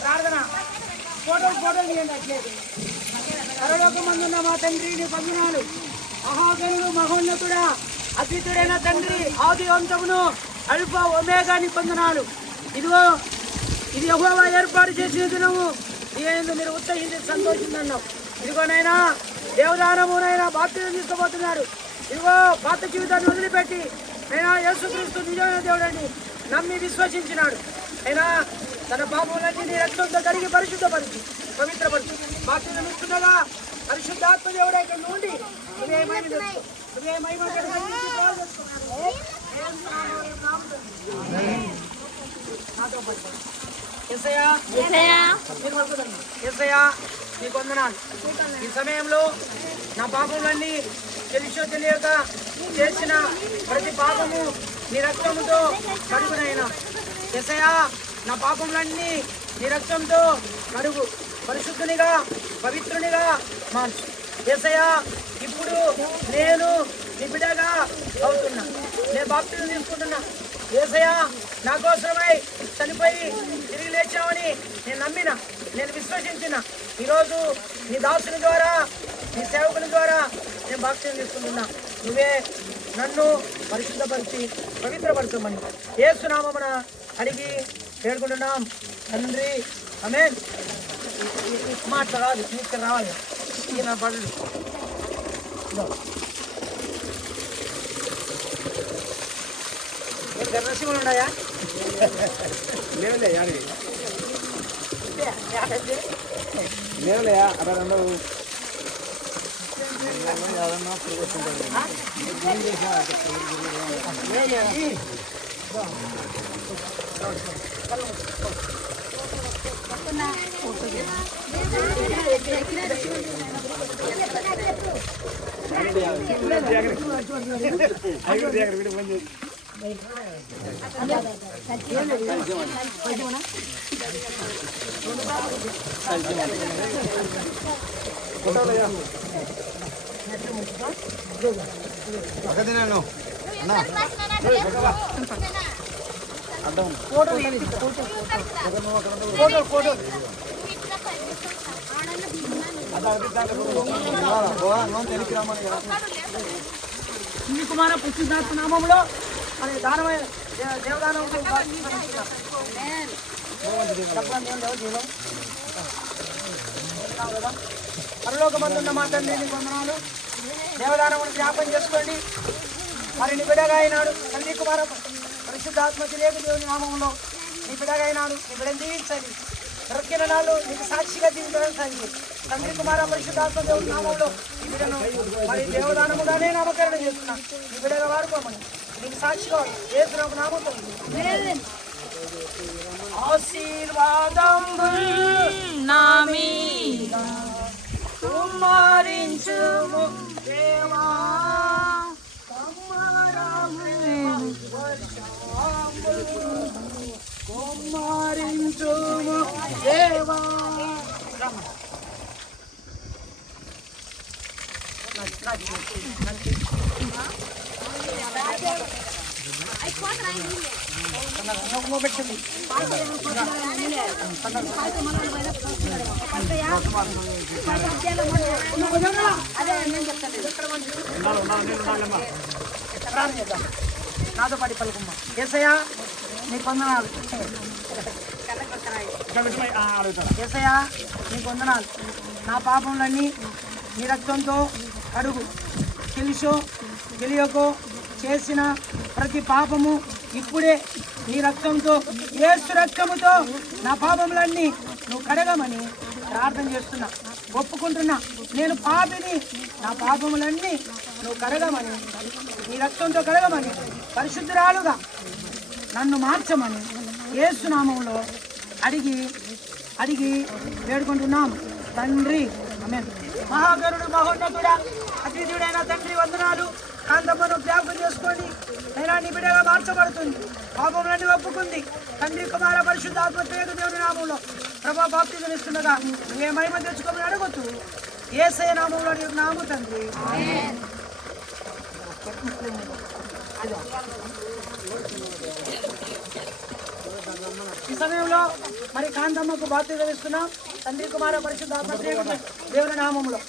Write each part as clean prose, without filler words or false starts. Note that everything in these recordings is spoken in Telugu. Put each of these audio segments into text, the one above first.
ప్రార్థన ఫోటోలు తీయండి. పరలోకమందున్న మా తండ్రి నీ వందనాలు. మహాగణుడు మహోన్నతుడా అద్వితుడైన తండ్రి ఆది అంతమును అల్ఫా ఒమేగా నీ వందనాలు. ఇదిగో ఇది యెహోవా ఏర్పాటు చేసిన దినము, దీని మీరు ఉత్సహించి సంతోషిందన్నావు. ఇదిగోనైనా దేవదానమునైనా బాప్తిజం తీసుకోబోతున్నారు. ఇదిగో పాత జీవితాన్ని వదిలిపెట్టి అయినా యేసుక్రీస్తు నిజమైన దేవుడని నమ్మి విశ్వసించినాడు. అయినా తన పాపములన్నీ నీ రక్తంతో కడిగి పరిశుద్ధపరిచి పవిత్రపరిచి బాప్తిజం ఇస్తుండగా పరిశుద్ధాత్మ దేవుడు ఇక్కడ నుండి నీకు వందనాలు. ఈ సమయంలో నా పాపములన్నీ తెలిసో తెలియక చేసిన ప్రతి పాపము నీ రక్తముతో కడుగునైనా యేసయ్యా, నా పాపములన్నీ నీ రక్తంతో కడుగు, పరిశుద్ధునిగా పవిత్రునిగా మార్చు. యేసయ్యా, ఇప్పుడు నేను నీ బిడ్డగా అవుతున్నా, నేను బాప్తిజం తీసుకుంటున్నా. యేసయ్యా, నా కోసమై చనిపోయి తిరిగి లేచావని నేను నమ్మిన, నేను విశ్వసించిన. ఈరోజు నీ దాసుని ద్వారా నీ సేవకుని ద్వారా నేను బాప్తిజం తీసుకుంటున్నా. నువ్వే నన్ను పరిశుద్ధపరిచి పవిత్రపరచమని యేసు నామమున అడిగి వేడుకుంటున్నాం తండ్రి, ఆమేన్. మాట రాదు, ఇక్కడ రావాలి. ఈయన పడు గర్రసీమలు ఉన్నాయా? లేవులేయా అక్కడ ఉండవు. కుమార పరిశుద్ధాత్మ నామములో అనే దానమైన దేవదానం పరలోకమందున్న మా తండ్రి నీకు వందనాలు. దేవదానమును జ్ఞాపం చేసుకోండి. మరి నీ బిడ్డగా అయినాడు తండ్రి కుమార పరిశుద్ధాత్మ తెలియక దేవుని నామంలో నీ బిడ్డగా అయినాడు. నీ బిడ్డను దీవించండి. దొరికిన నాళ్ళు నీకు సాక్షిగా జీవించడానికి తండ్రి కుమార పరిశుద్ధాత్మ దేవుని నామంలో ఈ బిడ్డను మరి దేవదానముగానే నామకరణ చేస్తున్నాను. ఈ బిడ్డగా వాడుకోమని నీకు సాక్షిగా యేసు నామంతో ఆశీర్వాదం కుమారించుము దేవా, కుమారించుము దేవా. నాతో పాటి పలుకుమ్మ. యేసయ్యా, నీకు వందనాలు. యేసయ్యా, నీకు వందనాలు. నా పాపములన్నీ నీ రక్తంతో కడుగు. తెలుసో తెలియకో చేసిన ప్రతి పాపము ఇప్పుడే నీ రక్తంతో, యేసు రక్తముతో నా పాపములన్నీ నువ్వు కడగమని ప్రార్థన చేస్తున్నా, ఒప్పుకుంటున్నా. నేను పాపిని, నా పాపములన్నీ నువ్వు కడగమని, నీ రక్తంతో కడగమని, పరిశుద్ధురాలుగా నన్ను మార్చమని యేసు నామములో అడిగి వేడుకుంటున్నాం తండ్రి, ఆమేన్. మహాగరుడు మహోన్నతుడా అతిథుడైన తండ్రి వందనాలు. కాంతమ్మను జ్ఞాపకం చేసుకొని అయినా నీ బిడ్డగా మార్చబడుతుంది, పాపములన్నీ ఒప్పుకుంది. తండ్రి కుమార పరిశుద్ధాత్మ దేవుని నామంలో ప్రభా బాప్తిజం ఇస్తుండగా నువ్వే మహిమ తెచ్చుకోమని అడుగుతూ యేసయ్య నామంలో నీకు నాము తండ్రి. ఈ సమయంలో మరి కాంతమ్మకు బాధ్యత ఇస్తున్నాం తండ్రి కుమార పరిశుద్ధ దేవుని నామములో.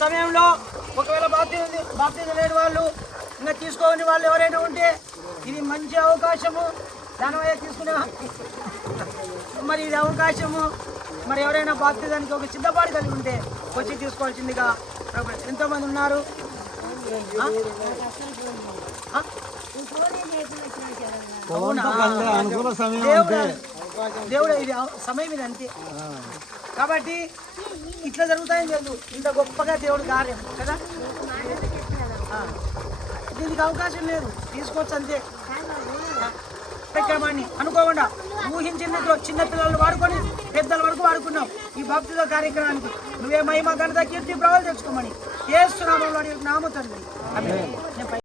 సమయంలో ఒకవేళ బాధ్యత లేని వాళ్ళు ఇంకా తీసుకోని వాళ్ళు ఎవరైనా ఉంటే ఇది మంచి అవకాశము, దానివల్ల తీసుకునే మరి ఇది అవకాశము. మరి ఎవరైనా బాధ్యతనికి ఒక సిద్ధపాటు కలిగి ఉంటే వచ్చి తీసుకోవాల్సిందిగా ఎంతో మంది ఉన్నారు. దేవుడు ఇది సమయం ఇది అంతే. కాబట్టి ఇట్లా జరుగుతాయని లేదు, ఇంత గొప్పగా దేవుడు కార్యం కదా. దీనికి అవకాశం లేదు, తీసుకోవచ్చు అంతే. పెట్టామని అనుకోకుండా ఊహించినట్లు చిన్న పిల్లలు వాడుకొని పెద్దల వరకు వాడుకున్నాం ఈ బాప్తిజ కార్యక్రమానికి. నువ్వే మహిమ ఘనత కీర్తి ప్రభావాలు తెచ్చుకోమని చేస్తున్నాము నామ తండ్రి.